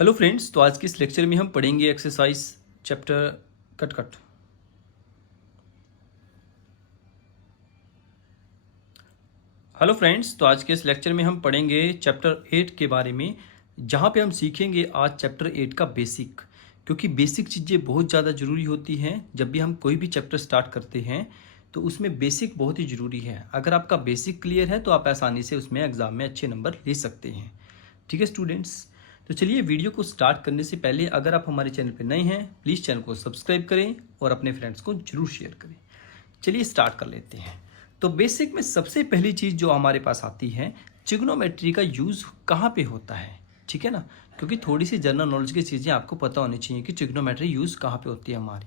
Hello friends, तो आज के इस लेक्चर में हम पढ़ेंगे exercise chapter cut. Hello friends, तो आज के इस लेक्चर में हम पढ़ेंगे चैप्टर 8 के बारे में, जहाँ पे हम सीखेंगे आज चैप्टर 8 का बेसिक। क्योंकि बेसिक चीज़ें बहुत ज़्यादा ज़रूरी होती हैं। जब भी हम कोई भी चैप्टर स्टार्ट करते हैं तो उसमें बेसिक बहुत ही ज़रूरी है। अगर आपका बेसिक क्लियर है तो आप आसानी से उसमें एग्ज़ाम में अच्छे नंबर ले सकते हैं। ठीक है स्टूडेंट्स, तो चलिए वीडियो को स्टार्ट करने से पहले अगर आप हमारे चैनल पर नए हैं प्लीज़ चैनल को सब्सक्राइब करें और अपने फ्रेंड्स को जरूर शेयर करें। चलिए स्टार्ट कर लेते हैं। तो बेसिक में सबसे पहली चीज़ जो हमारे पास आती है, ट्रिग्नोमेट्री का यूज़ कहाँ पे होता है। ठीक है ना, क्योंकि थोड़ी सी जनरल नॉलेज की चीज़ें आपको पता होनी चाहिए कि ट्रिग्नोमेट्री यूज़ कहाँ पे होती है हमारी।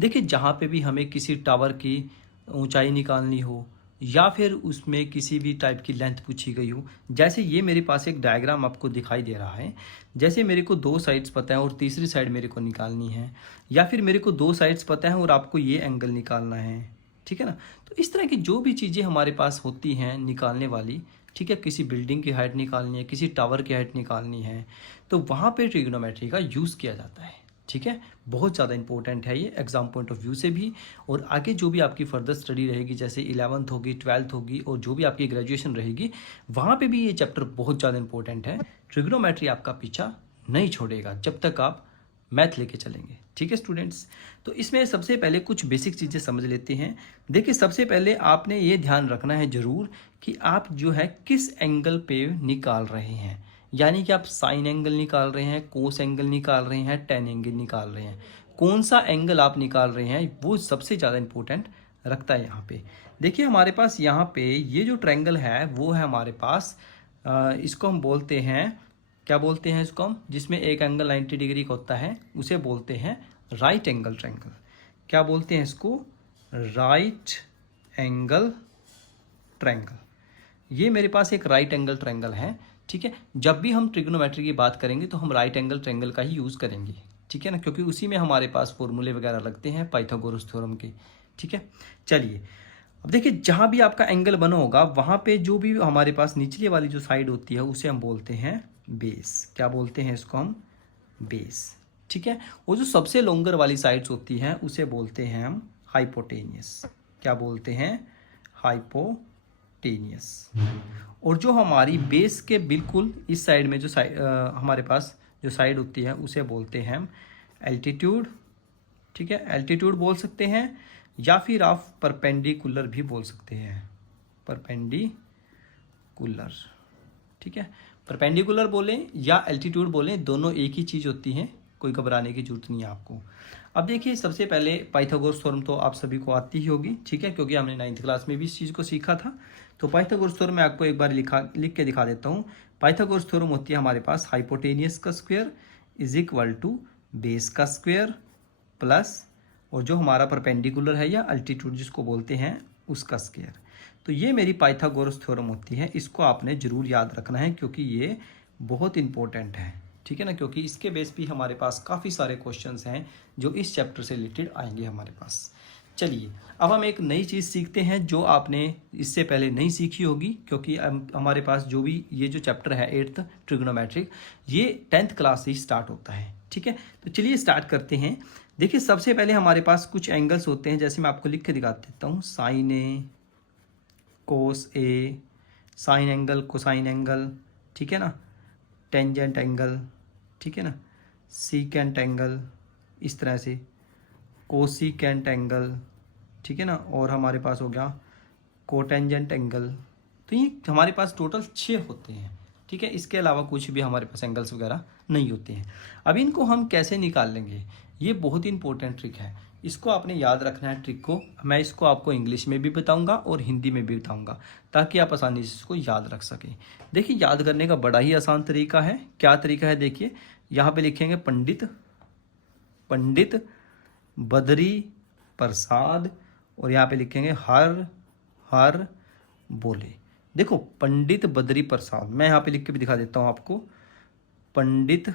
देखिए, जहाँ पे भी हमें किसी टावर की ऊंचाई निकालनी हो या फिर उसमें किसी भी टाइप की लेंथ पूछी गई हो, जैसे ये मेरे पास एक डायग्राम आपको दिखाई दे रहा है। जैसे मेरे को दो साइड्स पता है और तीसरी साइड मेरे को निकालनी है, या फिर मेरे को दो साइड्स पता है और आपको ये एंगल निकालना है। ठीक है ना, तो इस तरह की जो भी चीज़ें हमारे पास होती हैं निकालने वाली, ठीक है, किसी बिल्डिंग की हाइट निकालनी है, किसी टावर की हाइट निकालनी है, तो वहाँ पे ट्रिग्नोमेट्री का यूज़ किया जाता है। ठीक है, बहुत ज़्यादा इंपॉर्टेंट है ये एग्जाम पॉइंट ऑफ व्यू से भी, और आगे जो भी आपकी फर्दर स्टडी रहेगी, जैसे 11th होगी, 12th होगी और जो भी आपकी ग्रेजुएशन रहेगी, वहाँ पे भी ये चैप्टर बहुत ज़्यादा इंपॉर्टेंट है। ट्रिग्नोमेट्री आपका पीछा नहीं छोड़ेगा जब तक आप मैथ लेके चलेंगे। ठीक है स्टूडेंट्स, तो इसमें सबसे पहले कुछ बेसिक चीज़ें समझ लेते हैं। देखिए, सबसे पहले आपने ये ध्यान रखना है ज़रूर कि आप जो है किस एंगल पे निकाल रहे हैं। यानी कि आप साइन एंगल निकाल रहे हैं, कोस एंगल निकाल रहे हैं, टेन एंगल निकाल रहे हैं। कौन सा एंगल आप निकाल रहे हैं वो सबसे ज़्यादा इंपॉर्टेंट रखता है यहाँ पे। देखिए, हमारे पास यहाँ पे ये जो ट्रायंगल है वो है हमारे पास, इसको हम बोलते हैं, क्या बोलते हैं इसको हम, जिसमें एक एंगल 90 डिग्री का होता है उसे बोलते हैं राइट एंगल ट्रायंगल। क्या बोलते हैं इसको? Right angle triangle. ये मेरे पास एक राइट एंगल ट्रायंगल है। ठीक है, जब भी हम ट्रिग्नोमेट्री की बात करेंगे तो हम राइट एंगल ट्रायंगल का ही यूज़ करेंगे। ठीक है ना, क्योंकि उसी में हमारे पास फॉर्मूले वगैरह लगते हैं पाइथागोरस थ्योरम के। ठीक है, चलिए अब देखिए, जहाँ भी आपका एंगल बना होगा वहाँ पे जो भी हमारे पास निचली वाली जो साइड होती है उसे हम बोलते हैं बेस। क्या बोलते हैं इसको हम? बेस। ठीक है, वो जो सबसे लॉन्गर वाली साइड्स होती हैं उसे बोलते हैं हम हाइपोटेनियस। क्या बोलते हैं? हाइपोटेनियस। और जो हमारी बेस के बिल्कुल इस साइड में जो हमारे पास जो साइड होती है उसे बोलते हैं हम एल्टीट्यूड। ठीक है, एल्टीट्यूड बोल सकते हैं या फिर आप परपेंडिकुलर भी बोल सकते हैं, परपेंडिकुलर। ठीक है, परपेंडिकुलर बोलें या एल्टीट्यूड बोलें, दोनों एक ही चीज़ होती हैं, कोई घबराने की जरूरत नहीं है आपको। अब देखिए, सबसे पहले पाइथागोरस थ्योरम तो आप सभी को आती ही होगी। ठीक है, क्योंकि हमने 9th क्लास में भी इस चीज़ को सीखा था। तो पाइथागोरस थ्योरम मैं आपको एक बार लिख के दिखा देता हूँ। पाइथागोरस थ्योरम होती है हमारे पास हाइपोटेनियस का square is equal to base का स्क्वायर प्लस, और जो हमारा परपेंडिकुलर है या अल्टीट्यूड जिसको बोलते हैं उसका स्क्वायर। तो ये मेरी पाइथागोरस थ्योरम होती है। इसको आपने ज़रूर याद रखना है क्योंकि ये बहुत इंपॉर्टेंट है। ठीक है ना, क्योंकि इसके बेस पे हमारे पास काफ़ी सारे क्वेश्चंस हैं जो इस चैप्टर से रिलेटेड आएंगे हमारे पास। चलिए, अब हम एक नई चीज़ सीखते हैं जो आपने इससे पहले नहीं सीखी होगी, क्योंकि हमारे पास जो भी ये जो चैप्टर है 8th ट्रिग्नोमेट्रिक, ये 10th क्लास से ही स्टार्ट होता है। ठीक है, तो चलिए स्टार्ट करते हैं। देखिए, सबसे पहले हमारे पास कुछ एंगल्स होते हैं, जैसे मैं आपको लिख के दिखा देता हूँ। साइन ए, कोस ए, साइन एंगल, कोसाइन एंगल। ठीक है ना, टेंजेंट एंगल। ठीक है ना, सीकेंट एंगल, इस तरह से कोसिकेंट एंगल। ठीक है ना, और हमारे पास हो गया कोटेंजेंट एंगल। तो ये हमारे पास टोटल 6 होते हैं। ठीक है, इसके अलावा कुछ भी हमारे पास एंगल्स वगैरह नहीं होते हैं। अब इनको हम कैसे निकाल लेंगे, ये बहुत ही इंपॉर्टेंट ट्रिक है। इसको आपने याद रखना है ट्रिक को। मैं इसको आपको इंग्लिश में भी बताऊंगा और हिंदी में भी बताऊंगा ताकि आप आसानी से इसको याद रख सकें। देखिए, याद करने का बड़ा ही आसान तरीका है। क्या तरीका है? देखिए, यहाँ पे लिखेंगे पंडित बद्री प्रसाद, और यहाँ पे लिखेंगे हर बोले। देखो, पंडित बद्री प्रसाद, मैं यहाँ पे लिख के भी दिखा देता हूँ आपको। पंडित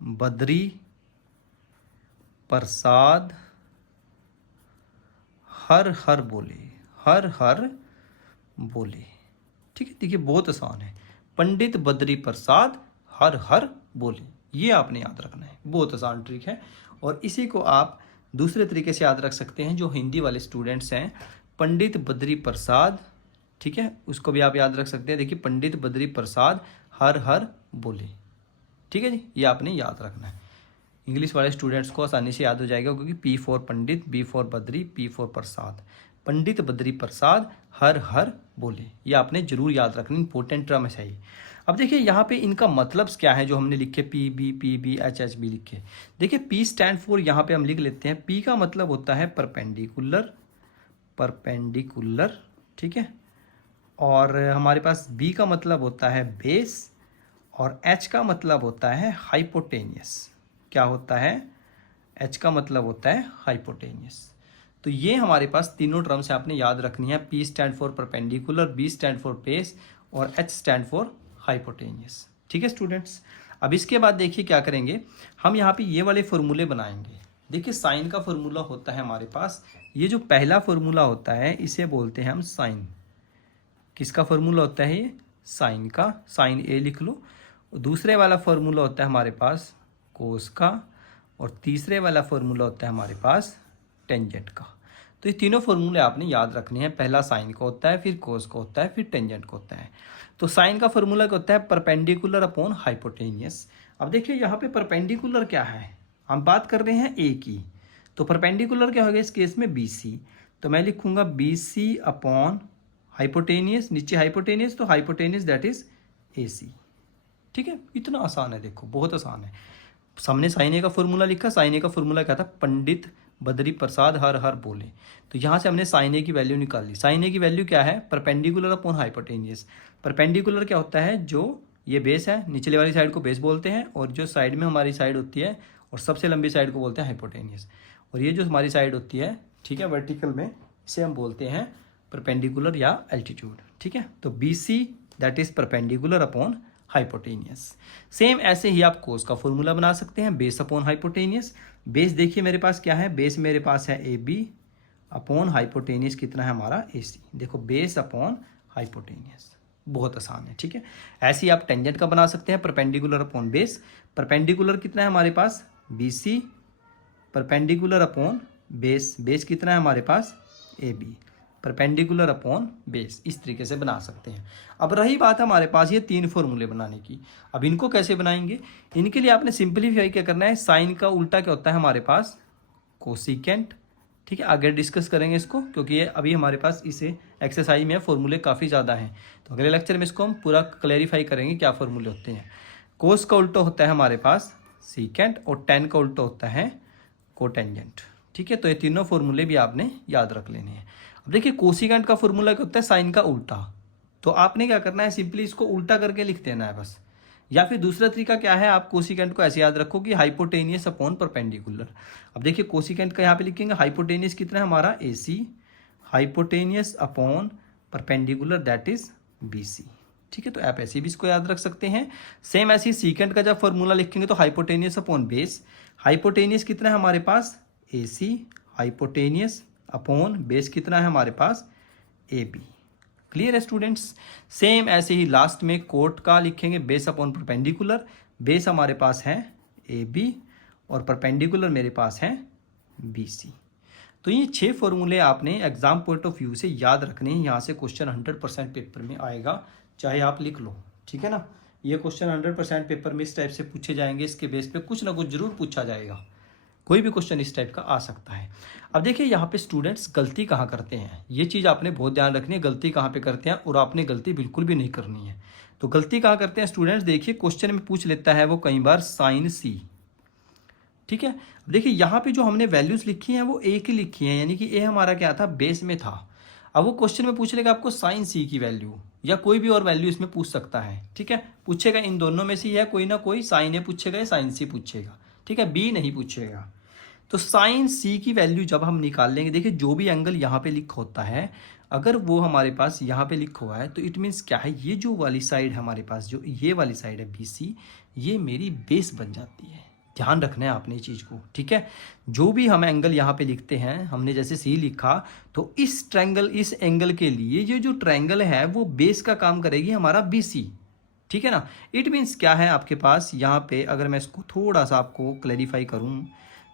बद्री प्रसाद हर बोले। ठीक है, देखिए बहुत आसान है। पंडित बद्री प्रसाद हर हर बोले, ये आपने याद रखना है। बहुत आसान ट्रिक है और इसी को आप दूसरे तरीके से याद रख सकते हैं। जो हिंदी वाले स्टूडेंट्स हैं, पंडित बद्री प्रसाद, ठीक है, उसको भी आप याद रख सकते हैं। देखिए पंडित बद्री प्रसाद हर हर बोले, ठीक है जी, ये आपने याद रखना है। इंग्लिश वाले स्टूडेंट्स को आसानी से याद हो जाएगा क्योंकि P for Pandit, B for Badri, P for Prasad, Pandit Badri Prasad हर हर बोले, ये आपने जरूर याद रखना, इंपॉर्टेंट टर्म है ये। अब देखिए यहाँ पे इनका मतलब क्या है जो हमने लिखे, P B H H B लिखे। देखिए पी स्टैंड फॉर, यहाँ पे हम लिख लेते हैं, पी का मतलब होता है परपेंडिकुलर, परपेंडिकुलर, ठीक है। और हमारे पास बी का मतलब होता है बेस, और एच का मतलब होता है हाइपोटेनियस। क्या होता है? एच का मतलब होता है हाइपोटेनियस। तो ये हमारे पास तीनों टर्म्स आपने याद रखनी है। P stand for perpendicular, B stand for base और एच स्टैंड फॉर हाइपोटेनियस, ठीक है स्टूडेंट्स। अब इसके बाद देखिए क्या करेंगे, हम यहाँ पे ये वाले फॉर्मूले बनाएंगे। देखिए साइन का फॉर्मूला होता है हमारे पास, ये जो पहला फॉर्मूला होता है इसे बोलते हैं हम साइन। किसका फॉर्मूला होता है ये? साइन का, साइन ए लिख लो। दूसरे वाला फॉर्मूला होता है हमारे पास कोस का, और तीसरे वाला फॉर्मूला होता है हमारे पास टेंजेंट का। तो ये तीनों फॉर्मूले आपने याद रखने हैं। पहला साइन का होता है, फिर कोस का होता है, फिर टेंजेंट का होता है। तो साइन का फॉर्मूला क्या होता है? Perpendicular upon hypotenuse. अब देखिए यहाँ पे परपेंडिकुलर क्या है, हम बात कर रहे हैं ए की, तो परपेंडिकुलर क्या होगा इस केस में? B C. तो मैं लिखूंगा बी सी अपॉन हाइपोटेनियस, नीचे हाइपोटेनियस, तो hypotenuse that is A C, ठीक है। इतना आसान है, देखो बहुत आसान है। सामने साइन ए का फॉर्मूला लिखा, साइन ए का फॉर्मूला क्या था? पंडित बद्री प्रसाद हर हर बोले। तो यहाँ से हमने साइन ए की वैल्यू निकाल ली। साइन ए की वैल्यू क्या है? Perpendicular upon hypotenuse. परपेंडिकुलर क्या होता है? जो ये बेस है, निचले वाली साइड को बेस बोलते हैं, और जो साइड में हमारी साइड होती है और सबसे लंबी साइड को बोलते हैं हाइपोटेनियस। और ये जो हमारी साइड होती है, ठीक है, वर्टिकल में, इसे हम बोलते हैं परपेंडिकुलर या एल्टीट्यूड, ठीक है। तो B C that is perpendicular upon hypotenuse. Same ऐसे ही आप कोस का फॉर्मूला बना सकते हैं, बेस अपॉन हाइपोटेनियस। बेस देखिए मेरे पास क्या है? बेस मेरे पास है ए बी अपॉन हाइपोटेनियस कितना है हमारा? ए सी। देखो बेस अपॉन हाइपोटेनियस, बहुत आसान है, ठीक है। ऐसे ही आप टेंजेंट का बना सकते हैं, परपेंडिकुलर अपॉन बेस। परपेंडिकुलर कितना है हमारे पास? B C, perpendicular upon base, base कितना है हमारे पास? A B, perpendicular upon base. इस तरीके से बना सकते हैं। अब रही बात हमारे पास ये तीन फॉर्मूले बनाने की, अब इनको कैसे बनाएंगे? इनके लिए आपने सिंपलीफाई क्या करना है? साइन का उल्टा क्या होता है हमारे पास? कोसिकेंट, ठीक है। आगे डिस्कस करेंगे इसको, क्योंकि ये अभी हमारे पास इसे एक्सरसाइज में फॉर्मूले काफ़ी ज़्यादा हैं, तो अगले लेक्चर में इसको हम पूरा क्लैरिफाई करेंगे क्या फॉर्मूले होते हैं। कोस का उल्टा होता है हमारे पास सीकेंट, और टेन का उल्टा होता है कोटेंजेंट, ठीक है। तो ये तीनों फॉर्मूले भी आपने याद रख लेने हैं। अब देखिए कोसिकेंट का फॉर्मूला क्या होता है? साइन का उल्टा। तो आपने क्या करना है? सिंपली इसको उल्टा करके लिख देना है बस। या फिर दूसरा तरीका क्या है? आप कोसिकेंट को ऐसे याद रखो कि हाइपोटेनियस अपॉन परपेंडिकुलर। अब देखिए कोसिकेंट का यहाँ पे लिखेंगे हाइपोटेनियस कितना है हमारा? A C, hypotenuse upon perpendicular that is B C, ठीक है। तो आप ऐसे भी इसको याद रख सकते हैं। सेम ऐसे ही सीकेंट का जब फॉर्मूला लिखेंगे तो हाइपोटेनियस अपॉन बेस। हाइपोटेनियस कितना है हमारे पास? A C, hypotenuse upon base कितना है हमारे पास? A B. क्लियर है स्टूडेंट्स? सेम ऐसे ही लास्ट में कोट का लिखेंगे, बेस अपॉन परपेंडिकुलर। बेस हमारे पास है ए बी और परपेंडिकुलर मेरे पास है बी सी। तो ये 6 फॉर्मूले आपने एग्जाम पॉइंट ऑफ व्यू से याद रखने हैं। यहाँ से क्वेश्चन 100% पेपर में आएगा, चाहे आप लिख लो, ठीक है ना। ये क्वेश्चन 100% पेपर में इस टाइप से पूछे जाएंगे, इसके बेस पे कुछ ना कुछ जरूर पूछा जाएगा, कोई भी क्वेश्चन इस टाइप का आ सकता है। अब देखिए यहाँ पे स्टूडेंट्स गलती कहाँ करते हैं, ये चीज़ आपने बहुत ध्यान रखनी है, गलती कहाँ पे करते हैं, और आपने गलती बिल्कुल भी नहीं करनी है। तो गलती कहाँ करते हैं स्टूडेंट्स? देखिए क्वेश्चन में पूछ लेता है वो कई बार साइन सी, ठीक है। अब देखिए यहाँ पे जो हमने वैल्यूज लिखी हैं वो ए की लिखी हैं, यानी कि ए हमारा क्या था? बेस में था। अब वो क्वेश्चन में पूछ लेगा आपको साइन सी की वैल्यू, या कोई भी और वैल्यू इसमें पूछ सकता है, ठीक है। पूछेगा इन दोनों में से है कोई ना कोई, साइन ए पूछेगा या साइन सी पूछेगा, ठीक है, बी नहीं पूछेगा। तो साइन सी की वैल्यू जब हम निकाल लेंगे, देखिए जो भी एंगल यहाँ पे लिखा होता है, अगर वो हमारे पास यहाँ पे लिखा हुआ है तो इट मीन्स क्या है? ये जो वाली साइड है हमारे पास, जो ये वाली साइड है बी सी, ये मेरी बेस बन जाती है। ध्यान रखना है आपने चीज़ को, ठीक है। जो भी हम एंगल यहाँ पे लिखते हैं, हमने जैसे सी लिखा, तो इस एंगल के लिए ये जो ट्रायंगल है वो बेस का काम करेगी हमारा बी सी, ठीक है ना। इट मीन्स क्या है आपके पास यहाँ पे, अगर मैं इसको थोड़ा सा आपको क्लैरिफाई करूँ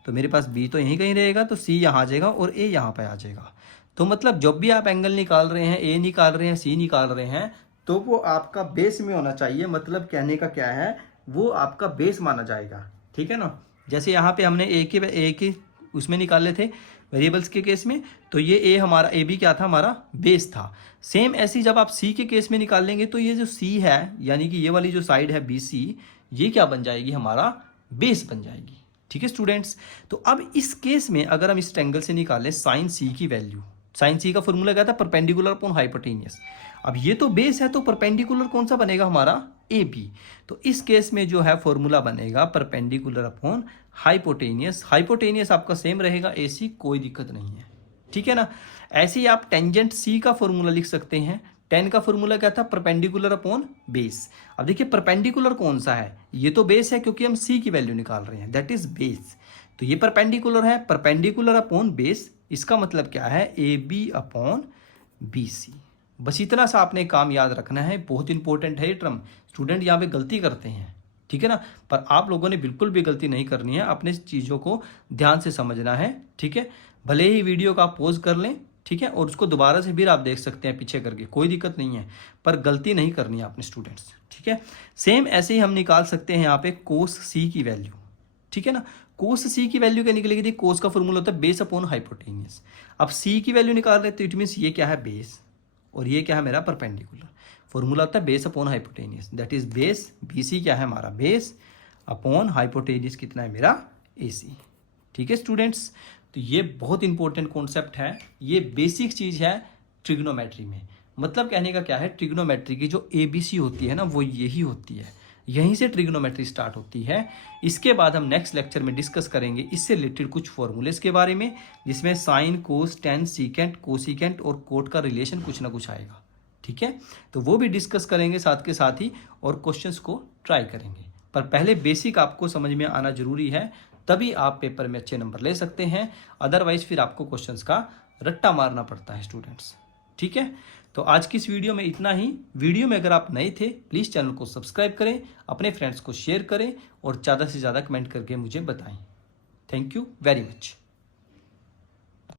तो मेरे पास बी तो यहीं कहीं रहेगा, तो सी यहाँ आ जाएगा और ए यहाँ पे आ जाएगा। तो मतलब जब भी आप एंगल निकाल रहे हैं, ए निकाल रहे हैं, सी निकाल रहे हैं, तो वो आपका बेस में होना चाहिए। मतलब कहने का क्या है, वो आपका बेस माना जाएगा। ठीक है ना। जैसे यहाँ पे हमने ए के उसमें निकाले थे वेरिएबल्स के केस में, तो ये ए हमारा, ए बी क्या था, हमारा बेस था। सेम ऐसी जब आप सी के केस में निकाल लेंगे तो ये जो सी है, यानी कि ये वाली जो साइड है बी सी, ये क्या बन जाएगी, हमारा बेस बन जाएगी। ठीक है स्टूडेंट्स। तो अब इस केस में अगर हम इस ट्रायंगल से निकालें साइन सी की वैल्यू, साइन सी का फॉर्मूला क्या था, परपेंडिकुलर अपॉन हाइपोटेनियस। अब ये तो बेस है, तो परपेंडिकुलर कौन सा बनेगा, हमारा ए बी। तो इस केस में जो है फॉर्मूला बनेगा परपेंडिकुलर अपॉन हाइपोटेनियस। हाइपोटेनियस आपका सेम रहेगा ए सी, कोई दिक्कत नहीं है। ठीक है ना। ऐसे ही आप टेंजेंट सी का फॉर्मूला लिख सकते हैं। टेन का फॉर्मूला क्या था, परपेंडिकुलर अपॉन बेस। अब देखिए परपेंडिकुलर कौन सा है, ये तो बेस है क्योंकि हम सी की वैल्यू निकाल रहे हैं, दैट इज बेस। तो ये परपेंडिकुलर है, परपेंडिकुलर अपॉन बेस, इसका मतलब क्या है, A B upon B C. बस इतना सा आपने काम याद रखना है, बहुत इंपॉर्टेंट है ये टर्म। स्टूडेंट यहाँ पे गलती करते हैं, ठीक है ना, पर आप लोगों ने बिल्कुल भी गलती नहीं करनी है, अपने चीज़ों को ध्यान से समझना है। ठीक है। भले ही वीडियो का आप पॉज कर लें, ठीक है, और उसको दोबारा से भी आप देख सकते हैं पीछे करके, कोई दिक्कत नहीं है, पर गलती नहीं करनी है आपने स्टूडेंट्स। ठीक है। सेम ऐसे ही हम निकाल सकते हैं यहाँ पे कोस सी की वैल्यू। ठीक है ना। कोस सी की वैल्यू क्या निकलेगी, थी कोस का फॉर्मूला होता है बेस अपॉन हाइपोटेनियस। अब सी की वैल्यू निकाल रहे हैं तो इट मीन्स ये क्या है, बेस, और ये क्या है मेरा परपेंडिकुलर। फॉर्मूला होता है base upon hypotenuse, that is base, B C क्या है हमारा बेस, अपॉन हाइपोटेनियस कितना है मेरा, ए सी। ठीक है स्टूडेंट्स। तो ये बहुत इंपॉर्टेंट कॉन्सेप्ट है, ये बेसिक चीज़ है ट्रिग्नोमेट्री में। मतलब कहने का क्या है, ट्रिग्नोमेट्री की जो एबीसी होती है ना, वो यही होती है, यहीं से ट्रिग्नोमेट्री स्टार्ट होती है। इसके बाद हम नेक्स्ट लेक्चर में डिस्कस करेंगे इससे रिलेटेड कुछ फॉर्मूलेस के बारे में, जिसमें साइन, कोस, टेन, सीकेंट, कोसिकेंट और कोट का रिलेशन कुछ ना कुछ आएगा। ठीक है। तो वो भी डिस्कस करेंगे साथ के साथ ही, और क्वेश्चंस को ट्राई करेंगे। पर पहले बेसिक आपको समझ में आना जरूरी है, तभी आप पेपर में अच्छे नंबर ले सकते हैं। अदरवाइज फिर आपको क्वेश्चंस का रट्टा मारना पड़ता है स्टूडेंट्स। ठीक है। तो आज की इस वीडियो में इतना ही। वीडियो में अगर आप नए थे, प्लीज़ चैनल को सब्सक्राइब करें, अपने फ्रेंड्स को शेयर करें और ज़्यादा से ज़्यादा कमेंट करके मुझे बताएं। Thank you very much.